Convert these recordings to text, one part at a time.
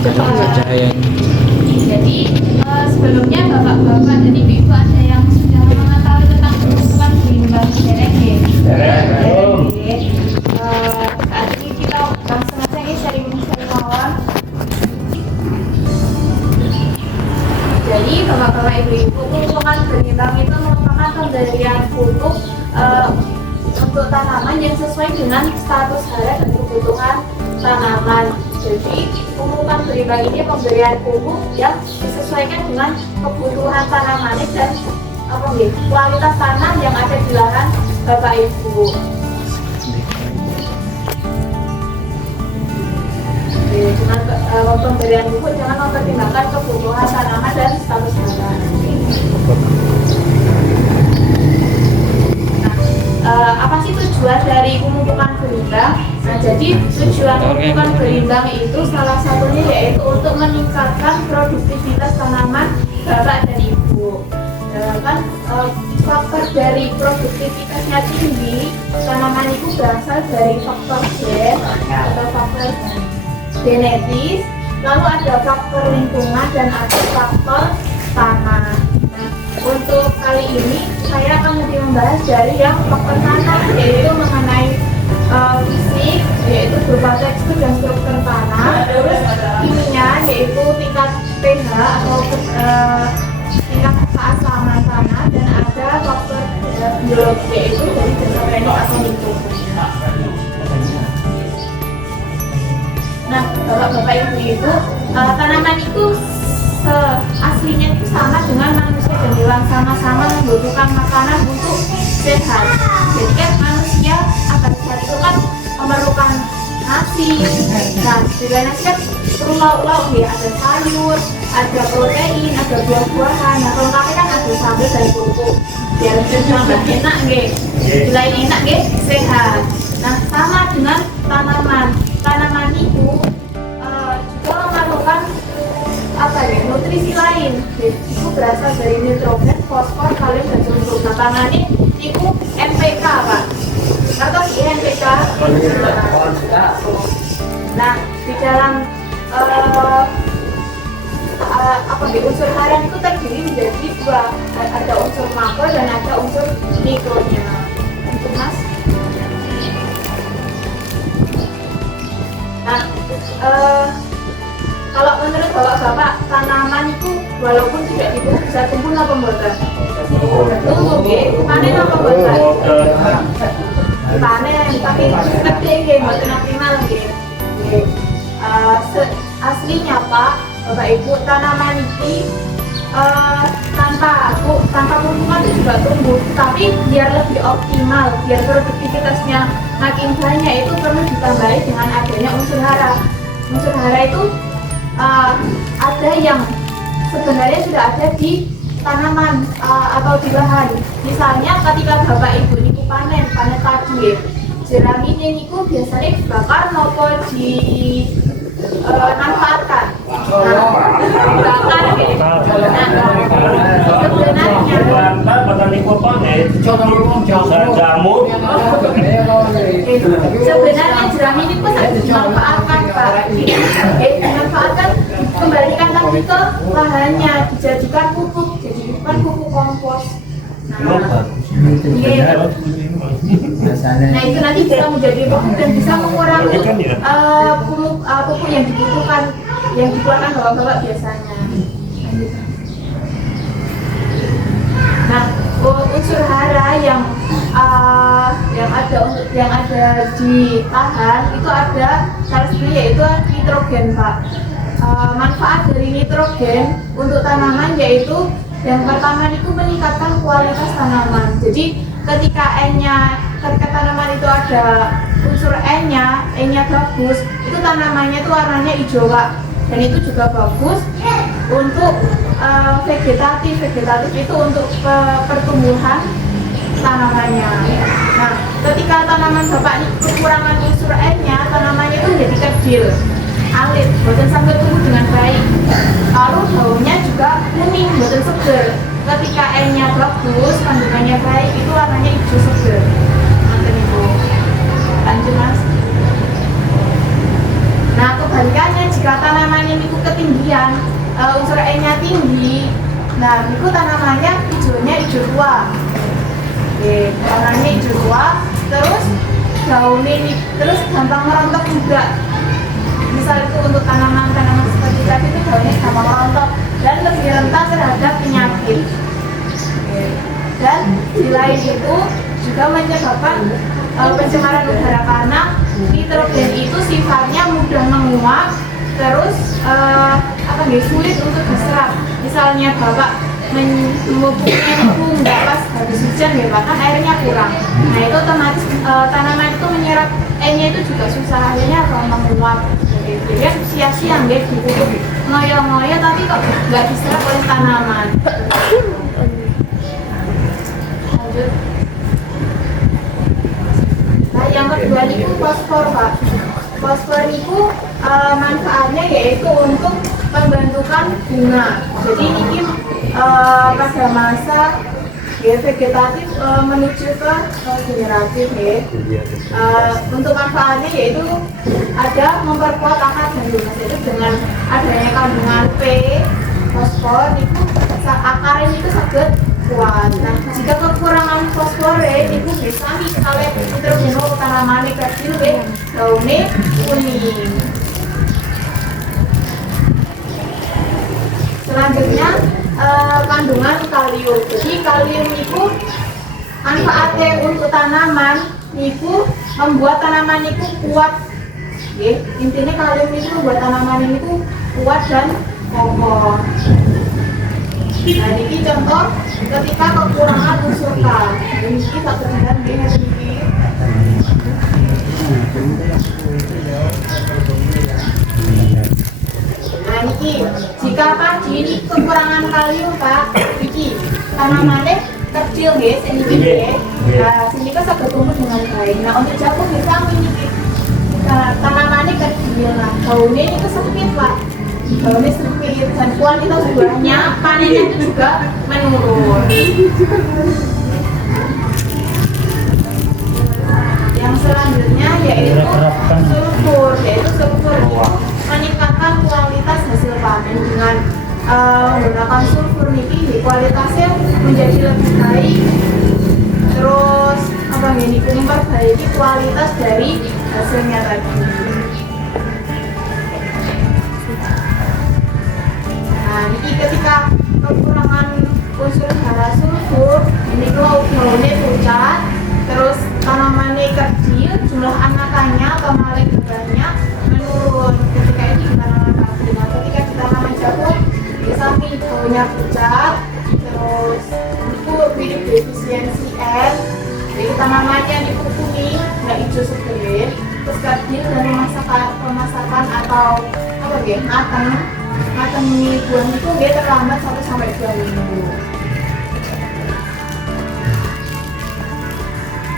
Kadang nggak cahayanya. Jadi sebelumnya bapak-bapak dan ibu-ibu ada yang sudah mengetahui tentang pembentukan berimbang dereng ya? Saat ini kita langsung aja nih sharing awal. Jadi bapak-bapak ibu-ibu, pembentukan berimbang itu merupakan pemberian pupuk untuk tanaman yang sesuai dengan status hara dan kebutuhan tanaman. Jadi pembentukan berimbang ini pemberian pupuk yang disesuaikan dengan kebutuhan tanaman dan kualitas tanah yang ada di lahan bapak ibu. Dengan pemberian pupuk jangan mempertimbangkan kebutuhan tanaman dan status hara. Apa sih tujuan dari pemupukan berimbang? Nah, jadi tujuan pemupukan berimbang itu salah satunya yaitu untuk meningkatkan produktivitas tanaman bapak dan ibu. Kan faktor dari produktivitasnya tinggi tanaman itu berasal dari faktor gen atau faktor genetis, lalu ada faktor lingkungan dan ada faktor tanah. Untuk kali ini saya akan lebih membahas dari yang faktor tanah, yaitu mengenai fisik, yaitu berupa tekstur dan struktur tanah, terus kimia yaitu tingkat pH atau tingkat keasaman tanah, dan ada faktor biologi yaitu dari bentuk atau lingkungan. Nah, bapak-bapak ibu-ibu, tanaman itu aslinya itu sama dengan manusia dan hewan, sama-sama membutuhkan makanan untuk sehat. Jadi kan manusia agar sehat itu kan memerlukan nasi. Nah, selain nasi kan perlu lauk-lauk ya, ada sayur, ada protein, ada buah-buahan. Nah, kalau kami kan ada sambal dan kerupuk. Biar tambah enak nggih. Selain enak nggih, sehat. Nah, sama dengan tanaman. Tanaman itu juga memerlukan nutrisi lain. Itu berasal dari nitrogen, fosfor, kalium dan sulfur. Nah, tanahnya itu NPK, Pak. Atau NPK. Nah, di dalam unsur harian itu terdiri menjadi dua, ada unsur makro dan ada unsur mikronya. Untuk Mas. Nah, kalau menurut bapak-bapak, tanaman itu walaupun tidak dibunuh bisa tumbuh apa mboten? Tumbuh nggih, panen apa mboten? Panen, tapi gede nggih, mboten optimal nggih. Aslinya Pak, Bapak Ibu, tanaman ini tanpa pupuk itu juga tumbuh, tapi biar lebih optimal, biar produktivitasnya makin banyak itu perlu ditambahi dengan adanya unsur hara. Unsur hara itu ada yang sebenarnya sudah ada di tanaman atau di lahan. Misalnya ketika bapak ibu ini panen tadi ya, jerami ini biasanya dibakar maupun dimanfaatkan. Bakar gitu. Sebenarnya jerami ini pun harus dimanfaatkan, Pak. Dimanfaatkan, kembalikan lagi ke lahannya, dijadikan pupuk, dijadikan pupuk kompos. Nah, itu nanti bisa menjadi pupuk dan bisa mengurangi pupuk yang dibutuhkan, yang dikeluarkan bapak-bapak biasanya. Nah, unsur hara yang ada di lahan itu ada salah satunya yaitu nitrogen, Pak. Manfaat dari nitrogen untuk tanaman yaitu yang pertama itu meningkatkan kualitas tanaman. Jadi ketika tanaman itu ada unsur N-nya bagus, itu tanamannya itu warnanya hijau, Pak. Dan itu juga bagus untuk vegetatif itu untuk pertumbuhan tanamannya. Nah, ketika tanaman bapak ini kekurangan unsur N-nya, tanamannya itu jadi kecil, alit, boten sampai tumbuh dengan baik. Lalu daunnya juga kuning, boten seger. Ketika N-nya bagus, kandungannya baik, itu warnanya hijau seger. Nanti ibu lanjut Mas. Nah, kebalikannya, jika tanaman ini ketinggian, unsur E-nya tinggi, nah itu tanamannya hijaunya hijau tua. Oke, warnanya hijau tua, terus daun ini terus gampang merontok juga. Misal itu untuk tanaman-tanaman seperti tadi itu daunnya gampang merontok dan lebih rentan terhadap penyakit. Oke. Dan di lain itu juga menyebabkan pencemaran udara karena nitrogen itu sifatnya mudah menguap, terus sulit untuk diserap. Misalnya bapak memupuknya itu nggak pas habis hujan ya, bahkan airnya kurang. Nah itu otomatis tanaman itu menyerap E-nya itu juga susah, akhirnya gampang menguap. Jadi sia-sia nggak dipupuk ngoyo-ngoyo tapi kok nggak diserap oleh tanaman. Lanjut. Nah yang kedua itu fosfor Pak. Fosfor itu manfaatnya yaitu untuk pembentukan bunga. Jadi ini pada masa vegetatif menuju ke generatif ya. Untuk manfaatnya yaitu ada memperkuat akar dan bunga. Jadi dengan adanya kandungan P, fosfor itu akarnya itu sangat kuat. Nah, jika kekurangan fosfor itu bisa misalnya nitrogen tanaman kecil daunnya kuning. Selanjutnya kandungan kalium. Jadi kalium itu manfaatnya untuk tanaman itu membuat tanaman itu kuat. Ya, intinya kalium itu membuat tanaman itu kuat dan kokoh. Nah, ini contoh ketika kekurangan unsur K. Ini kita terlihat dengan ini. Nah, ini jika tadi ini kekurangan kalium Pak, ini tanamannya kecil guys, ini ya. Nah, sini kan sangat tumbuh dengan baik. Nah, untuk jagung bisa ini tanamannya kecil, nah daunnya itu sempit Pak. Daunnya sempit dan kualitas buahnya panennya itu juga menurun. Yang selanjutnya yaitu sulfur, meningkatkan kualitas hasil panen dengan menggunakan sulfur ini kualitasnya menjadi lebih baik. Terus memperbaiki kualitas dari hasilnya tadi. Nah, ini ketika kekurangan unsur hara sulfur, ini kalau daunnya pucat, terus tanamannya kecil, jumlah anakannya atau malah buahnya menurun. Ketika ini di tanaman padi, nah ketika di tanaman jagung, bisa daunnya pucat, terus itu mirip defisiensi N. Jadi tanamannya dipupuki, nggak hijau seger, terus kecil dan pemasakan atau matang buah itu dia terlambat 1-2 minggu.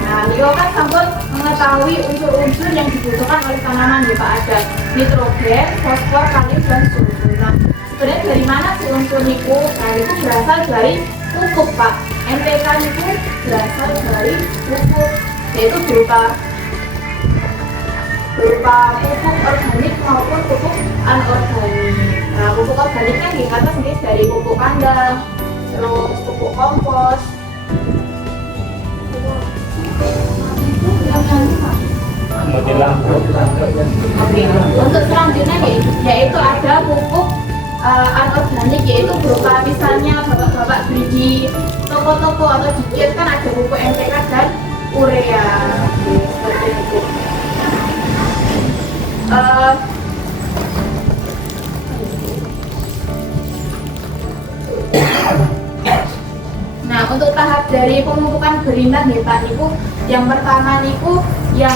Nah, Leo kan sampun mengetahui unsur-unsur yang dibutuhkan oleh tanaman ya Pak, ada nitrogen, fosfor, kalium dan sulfur. Nah, sebenarnya dari mana sih unsur itu? Nah, itu berasal dari pupuk Pak. NPK itu berasal dari pupuk, yaitu berupa pupuk organik maupun pupuk anorganik. Nah, pupuk organik kan di atas ini dari pupuk kandang, terus pupuk kompos. Oke, untuk selanjutnya yaitu ada pupuk anorganik, yaitu berupa misalnya bapak-bapak beli di toko-toko atau di kios kan ada pupuk NPK dan urea. Seperti itu. Nah, untuk tahap dari pemupukan berimbang nih Pak Niku, yang pertama niku yang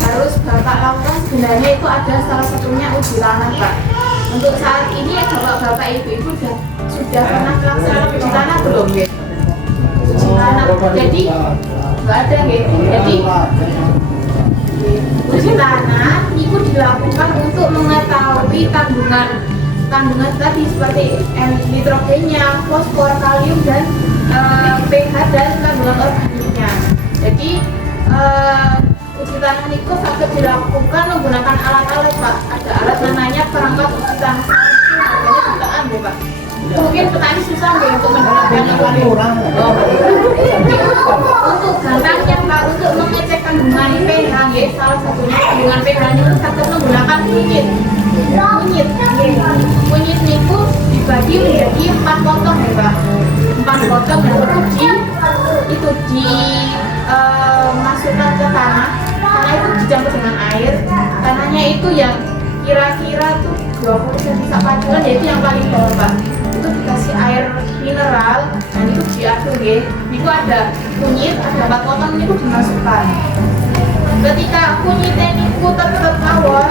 harus Bapak lakukan sebenarnya itu ada salah satunya uji tanah Pak. Untuk saat ini ya Bapak Ibu sudah pernah melaksanakan uji tanah belum ya? Uji tanah, jadi nggak ada gitu. Jadi uji tanah itu dilakukan untuk mengetahui kandungan tadi seperti nitrogennya, fosfor, kalium dan pH dan kandungan organiknya. Jadi uji tanah itu sangat dilakukan menggunakan alat-alat Pak. Ada alat batang sawi itu harganya jutaan ya Pak. Mungkin petani susah ya untuk mendapatkan untuk gampangnya Pak, untuk mengecek kandungan pH ya, salah satunya kandungan pH itu kita menggunakan kunyit. Kunyit itu dibagi menjadi 4 potong ya Pak. 4 potong itu masukkan ke tanah. Tanah itu dicampur dengan air. Tanahnya itu yang kira-kira tuh 20 cm pacuan, yaitu yang paling bawah Pak. Itu dikasih air mineral dan itu diaduk ya. Itu ada kunyit, ada 4 potong itu dimasukkan. Ketika kunyitnya ini tetap mawon,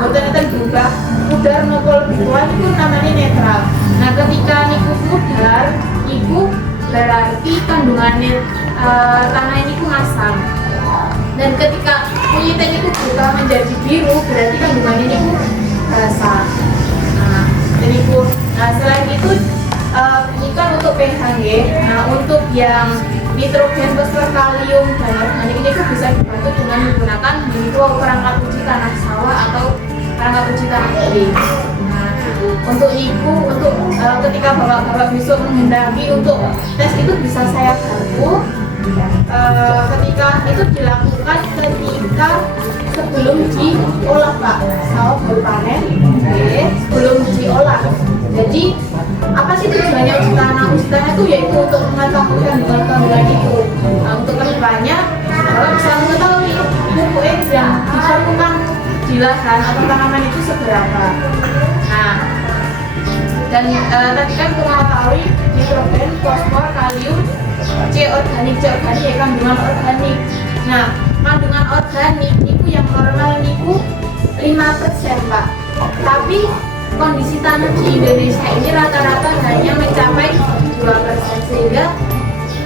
boten berubah, pudar maupun lebih kuat itu namanya netral. Nah ketika niku pudar, itu berarti kandungannya tanah ini asam. Dan ketika kunyitnya ini berubah menjadi biru, berarti kandungannya ini basah. Nah, selain itu ini kan untuk pH ya. Nah, untuk yang nitrogen, fosfor, kalium dan organik ini bisa dibantu dengan menggunakan yaitu perangkat uji tanah sawah atau perangkat uji tanah kering. Nah, untuk ibu, untuk ketika bapak-bapak besok menghendaki untuk tes itu bisa saya bantu. Ketika itu dilakukan ketika sebelum diolah Pak, sawah baru panen, sebelum diolah. Jadi apa sih tujuannya uji tanah? Uji tanah itu yaitu untuk mengetahui kandungan itu. Nah, untuk kedepannya Bapak bisa mengetahui pupuk yang diperlukan di lahan atau tanaman itu seberapa. Nah, dan tadi kan untuk mengetahui nitrogen, fosfor, kalium, C organik ya kandungan organik. Nah, kandungan organik itu yang normal itu 5% Pak. Tapi kondisi tanah di Indonesia ini rata-rata hanya mencapai 2%, sehingga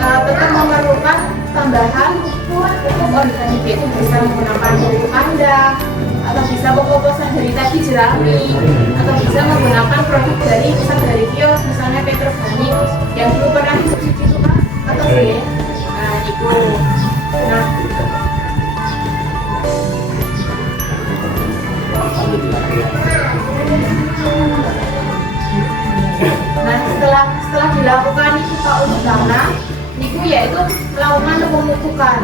tetap memerlukan tambahan pupuk organik, itu bisa menggunakan pupuk kandang atau bisa pupuk-pupukan dari tadi jerami atau bisa menggunakan produk dari kios misalnya Petrobanik yang dulu pernah disubsidi itu Pak atau sih. Nah itu. Nah setelah dilakukan itu Pak uji tanah, itu yaitu melakukan pemupukan.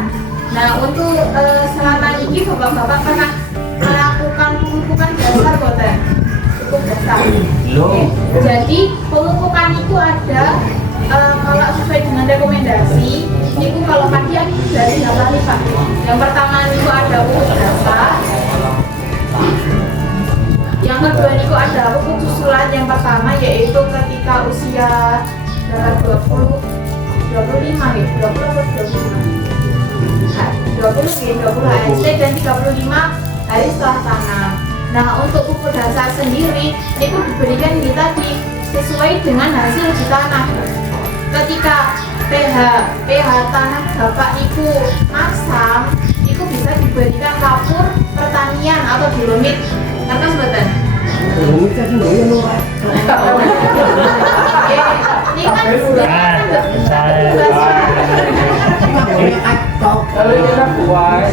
Nah untuk selama ini bapak-bapak pernah melakukan pemupukan dasar boten? Cukup dasar. Jadi pemupukan itu ada kalau sesuai dengan rekomendasi, itu kalau kajian dari 2 kali Pak. Yang pertama itu ada pupuk dasar. Yang kedua itu ada pupuk susulan. Yang pertama yaitu ketika usia dalam 25 ya, 20 HST dan 35 hari setelah tanam. Nah untuk pupuk dasar sendiri itu diberikan kita sesuai dengan hasil uji tanah. Ketika pH tanah bapak itu masam, itu bisa diberikan kapur pertanian atau dolomit. Karena sebatan Dolomit kan sendiri yang luar.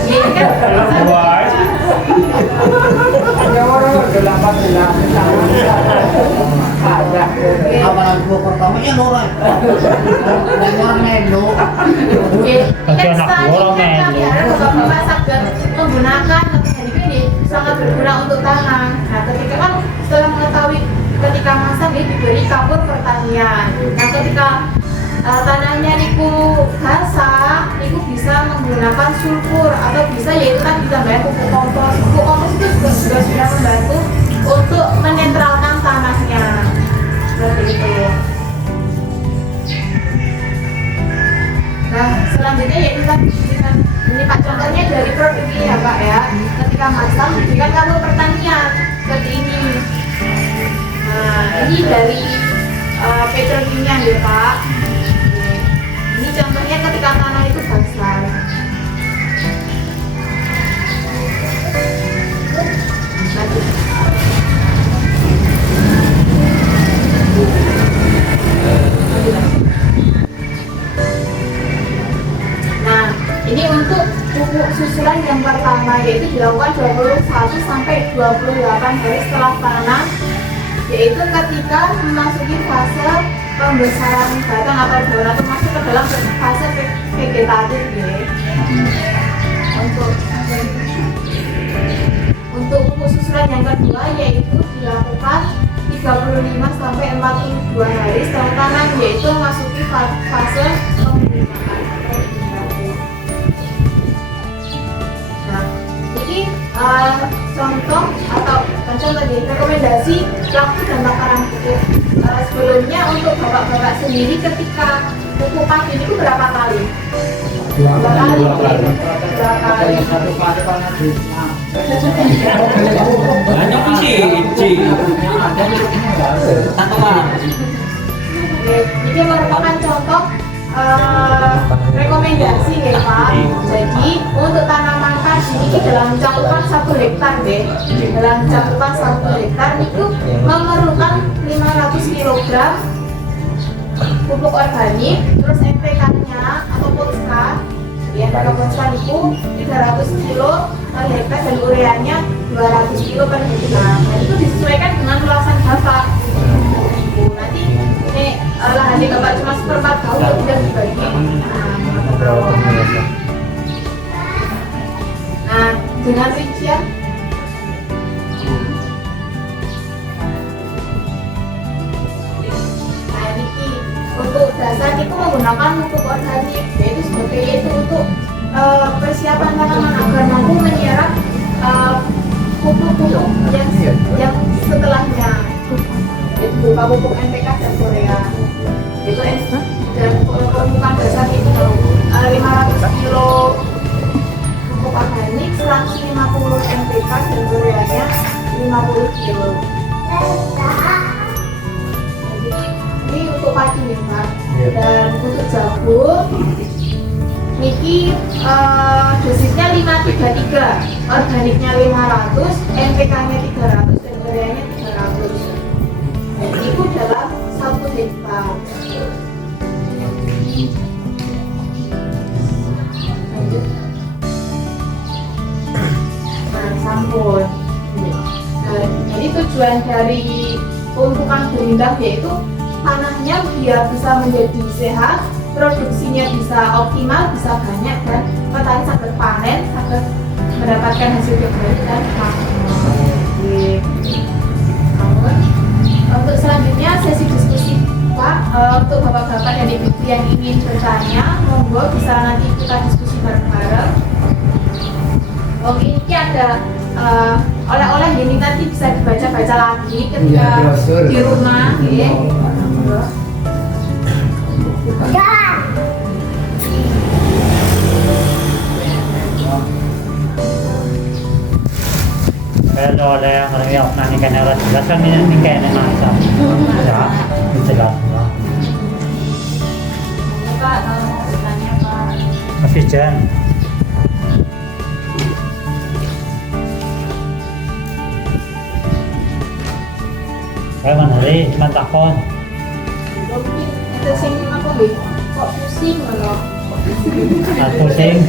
Ini kan Awalan gua pertama ya Nora. Dan orang melo. kan bapak sadar menggunakan ini sangat berguna untuk tanah. Nah ketika kan setelah mengetahui ketika masak diberi kapur pertanian. Nah ketika tanahnya niku basah, niku bisa menggunakan sulfur atau bisa yaitu kan ditambahkan pupuk kompos. Pupuk kompos itu juga sudah membantu untuk menetralkan tanahnya. Seperti itu. Nah selanjutnya yaitu tadi ini Pak contohnya dari produk ini ya Pak ya. Ketika masak diberikan kapur pertanian seperti ini. Nah ini dari petrokimia ya Pak. Ini contohnya ketika tanah itu basah. Nah, ini untuk pupuk susulan yang pertama yaitu dilakukan 21 sampai 28 hari setelah tanam yaitu ketika memasuki fase pembesaran batang atau daun atau masuk ke dalam fase vegetatif ya. Untuk pupuk susulan yang kedua yaitu dilakukan 35 sampai 42 hari setelah tanam, yaitu memasuki fase pemberitaan. Nah, ini contoh atau rekomendasi waktu dan takaran pupuk. Sebelumnya untuk bapak-bapak sendiri ketika pupuk padi itu berapa kali? Dua kali. Satu kali karena di banyak sih. Satu malam. Ini merupakan contoh rekomendasi ya Pak. Jadi untuk tanaman padi ini dalam cakupan 1 hektar deh. Dalam cakupan 1 hektar itu memerlukan 500 kg pupuk organik, terus NPK-nya atau Polska, ya Polska itu 300 kg per hektar dan ureanya 200 kg per hektar. Nah, itu disesuaikan dengan luasan bapak. Nanti ini lahannya bapak cuma 1/4 tahun udah dibagi. Nah, dengan rincian untuk dasar itu menggunakan pupuk organik, yaitu untuk persiapan tanaman agar mampu menyerap pupuk-pupuk yang setelahnya, yaitu berupa pupuk NPK dan Korea. Itu dan permukaan dasar itu 500 kg pupuk organik, 150 NPK dan Koreanya 50 kg. Ini untuk padi nih Pak. Dan untuk jagung niki dosisnya 533, organiknya 500, NPK-nya 300 dan ureanya 300. Dan itu dalam 1 hektar. Nah, sampun. Jadi tujuan dari pemupukan berimbang yaitu tanahnya biar bisa menjadi sehat, produksinya bisa optimal, bisa banyak, dan petani sangat panen, sangat mendapatkan hasil terbaik dan maksimal. Namun untuk selanjutnya sesi diskusi Pak, untuk bapak-bapak dan ibu yang ingin bertanya, monggo bisa nanti kita diskusi bareng-bareng. Oke, ini ada oleh-oleh ini nanti bisa dibaca-baca lagi ketika di rumah, ya. Kalau ada yang nanti kan harus jelaskan ini kayak masa, ya, jelas. Pak, mau bertanya Pak? Masih Jan. Saya menari mantakon. Mungkin itu sing apa nggih? Kok pusing ngono? Pusing.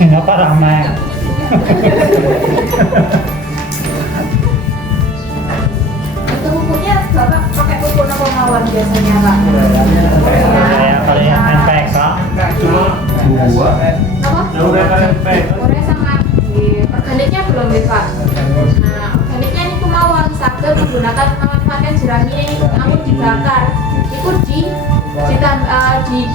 Kenapa ramai? Itu pupuknya Bapak pakai pupuk apa mawon biasanya Pak? Kalau yang NPK Dua. Apa? NPK. Urea sama organiknya belum deh Pak. Nah, organiknya ini kemauan saged menggunakan pemanfaatan jerami namun dibakar. Itu di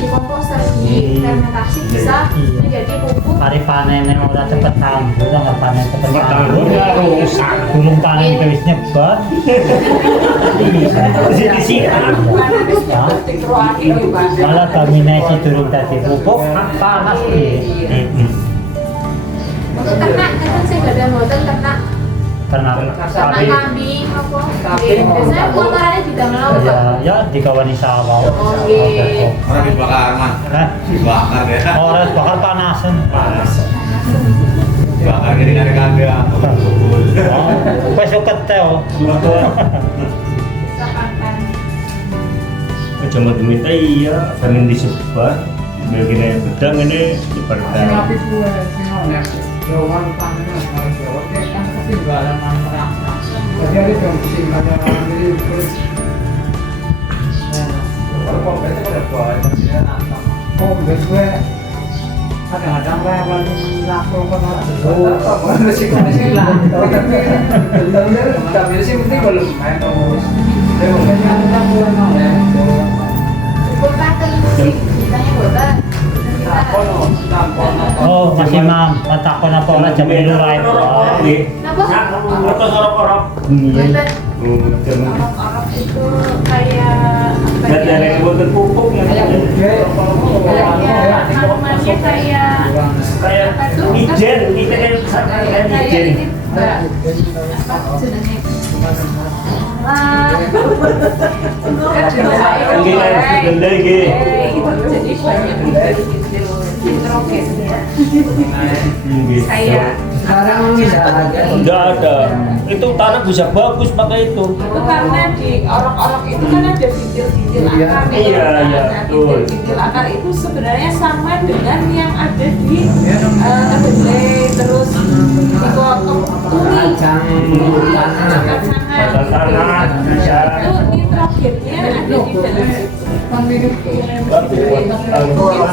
komposter, di fermentasi bisa menjadi pupuk. hari panen yang udah cepet tambur, nggak panen cepet tambur, rusak. belum panen itu wis nyebat. Malah dominasi turun tadi pupuk panas nih. Untuk ternak, kan saya nggak ada modal ternak. Ternak Kambing apa? Biasanya kotorannya di dalam laut Pak. ya di kawan sawah. Oke. Orang dibakar mah. Hah? Dibakar ya. Orang bakar panasan. Dibakar jadi nggak ada kagak. Pas ketel. Bisa pakan. Cuma diminta iya, kami disebar bagian yang pedang ini diperdan. Jawaban panen harus jawab kan ketinggalan orang. Jadi Oh, gue kadang-kadang gue paling laku kan tapi sih penting belum main terus. Bukan televisi, ditanya boten. Oh, masih mam, matakon apa ora jam 7 rae. Napa? Orok-orok. Boten. Jangan. Orang-orang itu kayak apa Dan ya? dari buatan pupuk Kayak tanamannya kayak apa tuh? ijen, kita kan Kayak ijen. ini Mbak. Apa jenenge? Gila, Itu jadi banyak nitrogen ya. Kayak sekarang bisa aja. Enggak ada. Itu tanah bisa bagus pakai itu. itu karena di orok-orok itu kan ada bintil-bintil akar nih. Iya, iya, Nah, betul. bintil akar itu sebenarnya sama dengan yang ada di kedelai terus di turi Tanah bisa. itu nitrogennya ada di dalam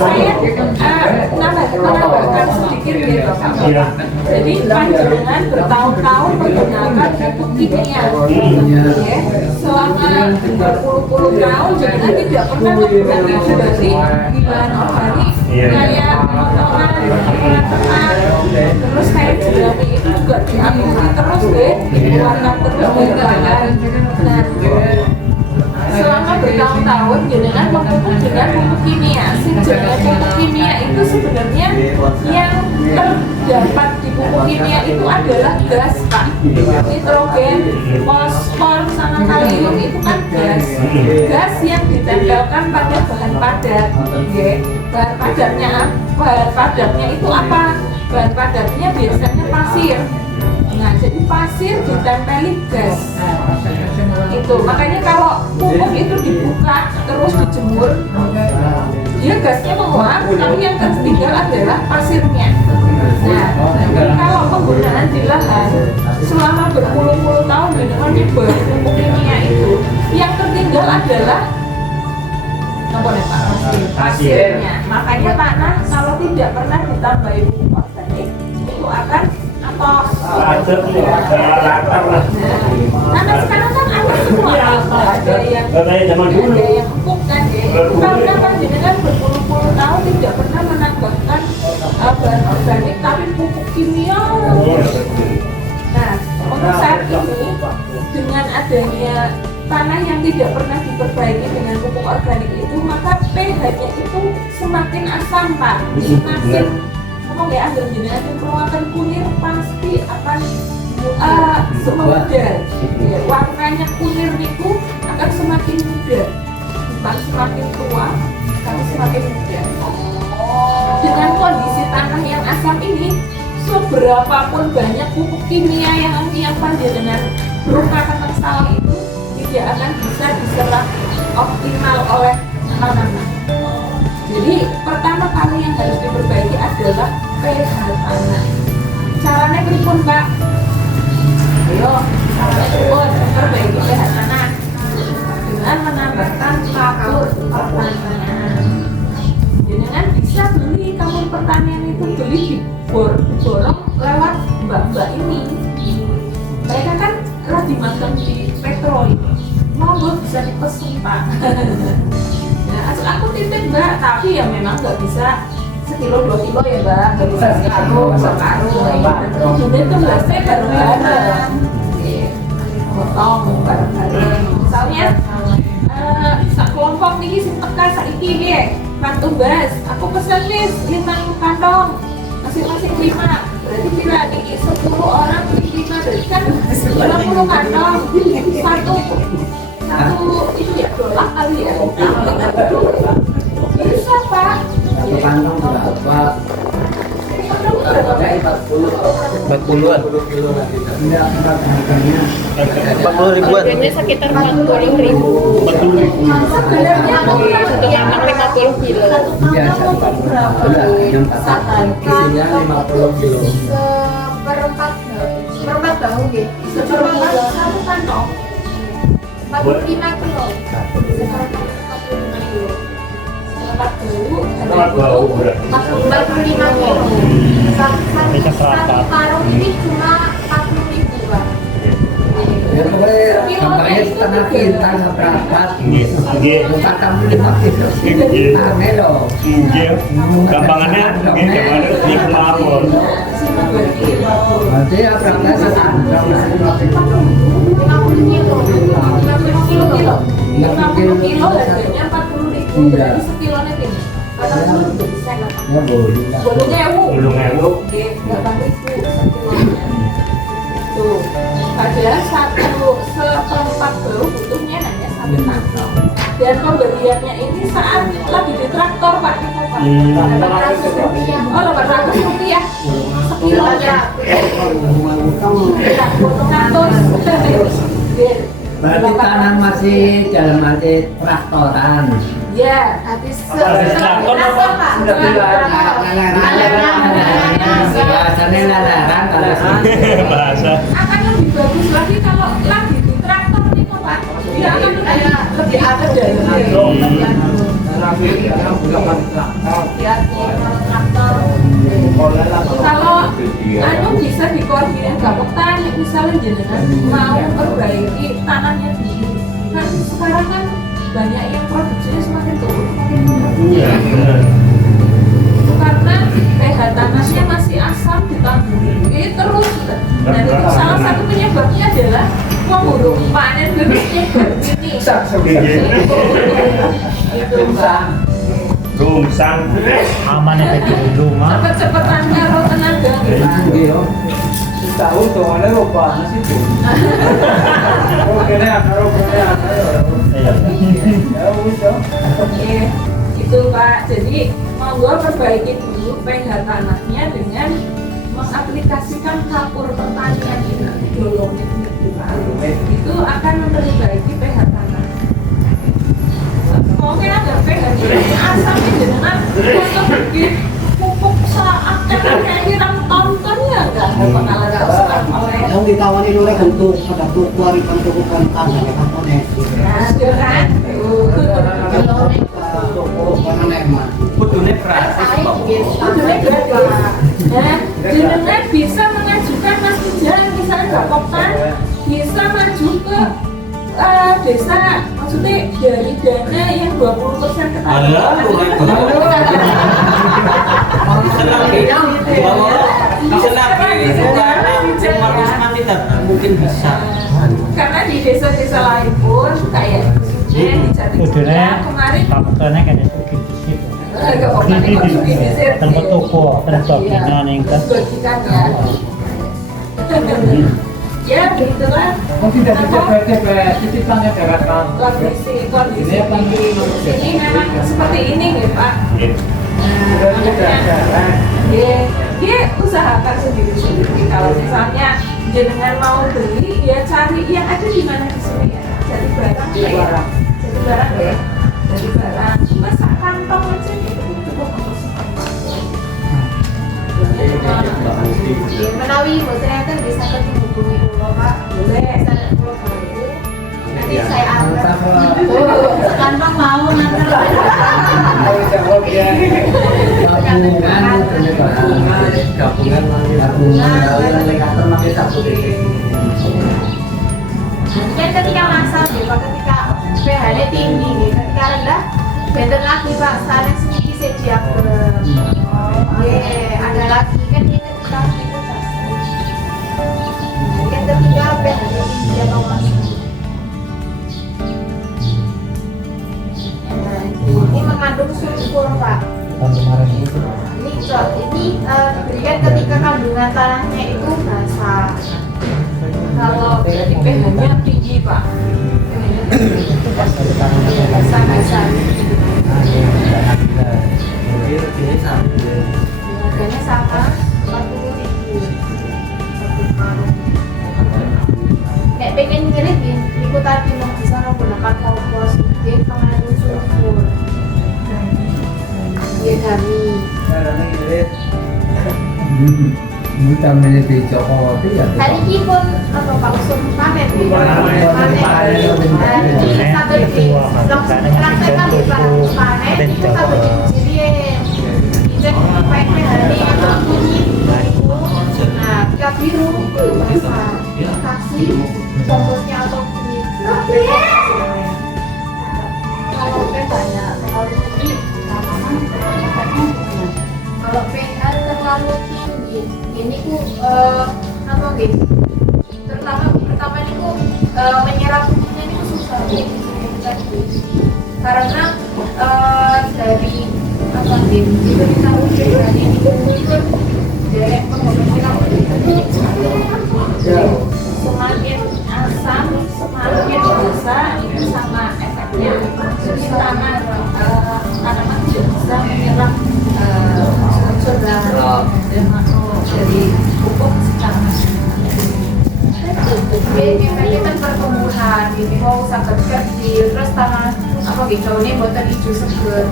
saya menambahkan sedikit ya Bapak. Iya. Jadi panjenengan bertahun-tahun menggunakan pupuk kimia. Ya, selama berpuluh-puluh tahun jenengan tidak pernah menggunakan dari bahan organik Iya. kayak potongan tengah terus kayak jerami itu juga diambil terus deh dikeluarkan terus dari bahan. Nah, selama bertahun-tahun jenengan memupuk dengan pupuk kimia. Sebenarnya pupuk kimia itu sebenarnya yang terdapat di pupuk kimia itu adalah gas, Pak. Nitrogen, fosfor, sama kalium itu kan gas. Gas yang ditempelkan pada bahan padat. Bahan padatnya itu apa? Bahan padatnya biasanya pasir. Nah, jadi pasir ditempeli gas. Itu makanya kalau pupuk itu dibuka terus dijemur, dia gasnya menguap, tapi yang tertinggal adalah pasirnya. Nah, jadi kalau penggunaan di lahan selama berpuluh-puluh tahun dengan dibuat pupuk kimia itu, yang tertinggal adalah apa nih Pak? Pasirnya. Makanya tanah kalau tidak pernah ditambahi pupuk organik itu akan atos. Nah, sekarang kan ada semua ada yang empuk kan ya. Karena panjenengan berpuluh-puluh tahun tidak pernah menambahkan bahan organik tapi pupuk kimia. Nah, untuk saat ini dengan adanya tanah yang tidak pernah diperbaiki dengan pupuk organik itu, maka pH-nya itu semakin asam Pak. Semakin ngomong ya, ambil jenengan yang perawatan kunir pasti akan memudar. Ya, warnanya kunir itu akan semakin muda, bukan semakin tua, tapi semakin muda. Dengan kondisi tanah yang asam ini, seberapapun banyak pupuk kimia yang panjenengan berupa kental itu tidak akan bisa diserap optimal oleh tanaman. Jadi pertama kali yang harus diperbaiki adalah pH tanah. Caranya berikut Pak. Ayo, caranya berikut perbaiki pH tanah dengan menambahkan kapur pertanian. Dengan bisa beli kapur pertanian itu beli diborong lewat mbak-mbak ini. Mereka kan lagi magang di Petro ini. Mau bisa dipesen Pak. Nah, aku titip Mbak, tapi ya memang nggak bisa sekilo 2 kilo ya Mbak, nggak bisa sekarung. Kemudian itu belasnya bareng-bareng, potong bareng-bareng. Misalnya, sak kelompok nih sing teka saiki nggih, Pantu Bas, aku pesen wis 5 kantong, masing-masing 5. Berarti kira nih 10 orang 5 berarti kan 50 kantong, satu itu ya dolar kali ya, bisa Pak. Satu kantong berapa? 40-an. Enggak, harganya 40 ribuan. Harganya sekitar 40.000. Sebenarnya aku Untuk anak 50 kilo. biasa 40. Yang isinya 50 kilo. seperempat bahu gitu. Seperempat satu kantong 45 kilo. Sekarang 45 kilo. Sekarang bau, Sekarang bau, berarti. 45 kilo. Bisa Satu kerapat. karung ini cuma 40.000 Pak. Ya pokoknya gambarnya setengah kintal seperempat. Nggih. Bukan kamu 5 kilo. Nggih. Aneh loh. Nggih. Gampangannya nggih gampangannya di kemawon. Nanti ya berapa setengah. 50 kilo. 50 kilo. 50 kilo harganya 40.000. Iya. Jadi sekilonnya gini. 40 bisa nggak? Ya boleh. Bolongnya ewu. Ulungnya itu Oke, 8.000 sekilonnya. Tuh, padahal satu seperempat bau butuhnya hanya 1 kantong. Dan pembeliannya ini saat lagi di traktor Pak di Kota. 800 rupiah. Oh, 800 rupiah. Sekilonya. Berarti tanah masih dalam arti traktoran. Ya, habis traktor apa? Sudah Bahasanya lalaran kalau bahasa. akan lebih bagus lagi kalau lagi di traktor nih kok Pak. Dia akan lebih apa dari traktor. Kalau anu bisa dikoordinir gapetan, misalnya jenengan mau perbaiki tanahnya dulu. Kan sekarang kan banyak yang produksinya semakin turun, semakin turun. Iya, benar. Itu karena pH tanahnya masih asam ditambah terus. Dan itu salah satu penyebabnya adalah pemburu panen virusnya baru ini. Itu Mbak. Rumsang. Aman ya dulu mah. Cepet-cepetan karo tenaga gitu. Tahu tuh ada lupa nasi tuh. Oke deh, Iya. ya udah. Oke, itu Pak. Jadi monggo perbaiki dulu pH tanahnya dengan mengaplikasikan kapur pertanian ini dolomit itu Pak. Itu akan memperbaiki pH tanah. Mungkin ada pH nya asam ini dengan untuk bikin pupuk saat kayak hiram tonton ya enggak ada pengalaman oleh. yang ditawani oleh bentuk pada tuku aripan tuku kontan dari komponen. Nah, itu kan. Karena memang Kudune praktis kok. Kudune gratis. Nah, jenengan bisa mengajukan Mas Pujan misalnya Bapoktan bisa maju ke desa, maksudnya dari dana yang 20% ke Mungkin bisa. karena di desa-desa lain pun kayak Kudune kemarin faktornya kan itu sih. agak pokoknya konsumen desa Tempat toko, tempat bina nih kan. bagikan ya begitulah Mungkin dari CPTP titipannya daratan. kondisi di sini memang seperti ini nih Pak. Dia usahakan sendiri-sendiri. Kalau misalnya jenengan mau beli, ya cari yang ada di mana di sini ya. Jadi barang ya. Jadi barang ya. Jadi barang. Cuma sak kantong aja gitu cukup untuk menawi bosannya kan bisa menghubungi dulu Pak. Boleh. Nanti saya antar. Kantong mau nanti. gabungan indikator masih satu Kan ketika masal ya Pak, ketika pH-nya tinggi nih, ketika rendah benten lagi Pak, saling sedikit saja ada lagi kan ini kita kan ketika pH-nya tinggi dia mau masuk. Ini mengandung sulfur Pak. Tahun kemarin itu. Ini diberikan ketika kandungan tanahnya itu basah. Kalau pH-nya tinggi Pak, basah-basah. Harganya sama 40.000 satu karung. Nek pengen ngirit ya, ikut tadi bisa menggunakan kompos dia mengandung sulfur. Dia kami. Utamanya di Jokowi ya. Hari ini pun apa Pak Usum panen di Panen. hari ini satu di praktekan di panen itu satu di jadi panen hari atau kunyit nah ikat biru kasih contohnya atau kunyit kalau banyak kalau kunyit kalau PH terlalu tinggi ini ku apa gitu pertama ini ku menyerap kunyitnya ini ku susah karena dari apa gitu itu kita udah dari ini muncul dari pengobatan semakin asam semakin dosa itu sama efeknya tanaman tanaman juga bisa menyerap unsur darah dan makro dari pupuk secara efeknya kan pertumbuhan ini mau sangat kecil terus tanah apa gitu ini buatan hijau seger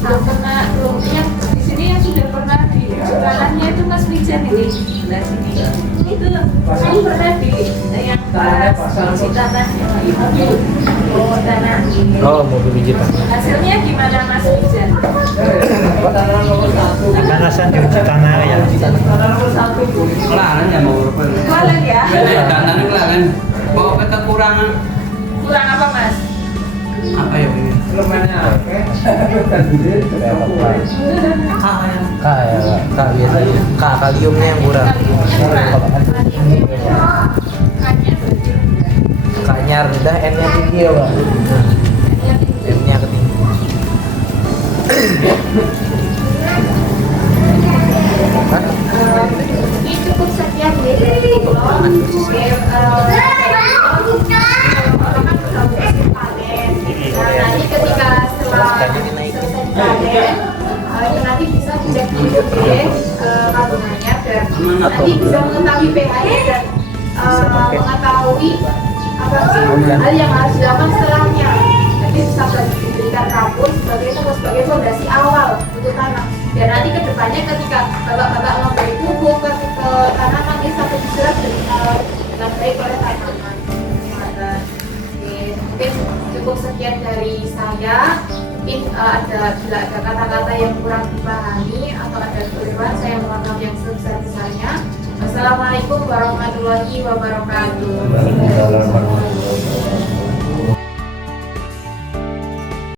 pernah yang di sini yang sudah pernah di jualannya itu Mas Wijan ini sebelah sini itu saya pernah di yang si tanahnya oh tanah Oh, mobil digital. hasilnya gimana Mas Wijan? Tanah nomor 1. Pemanasan di uji tanah ya. Tanah nomor 1. Kelaran ya mau berapa? Jualan ya? Dananya kelaran. Bawa kita kurang Kurang apa Mas? apa ya ini? Lemannya oke. Dan gede Kaliumnya yang kurang. K-nya rendah, N-nya tinggi ya, Pak. N-nya ketinggi. Ini cukup sekian ya. Nanti ketika setelah selesai panen, itu nanti bisa dicek dulu kandungannya dan nanti bisa mengetahui pH-nya dan mengetahui apa sih hal yang harus dilakukan setelahnya. Nanti bisa diberikan kapur sebagai fondasi awal untuk tanam. Dan nanti kedepannya ketika bapak-bapak memberi pupuk ke tanaman ini satu diserap dengan baik oleh tanaman. Mungkin cukup sekian dari saya. Mungkin bila ada kata-kata yang kurang dipahami atau ada kekeliruan, saya mohon maaf yang sebesar-besarnya. Wassalamualaikum warahmatullahi wabarakatuh.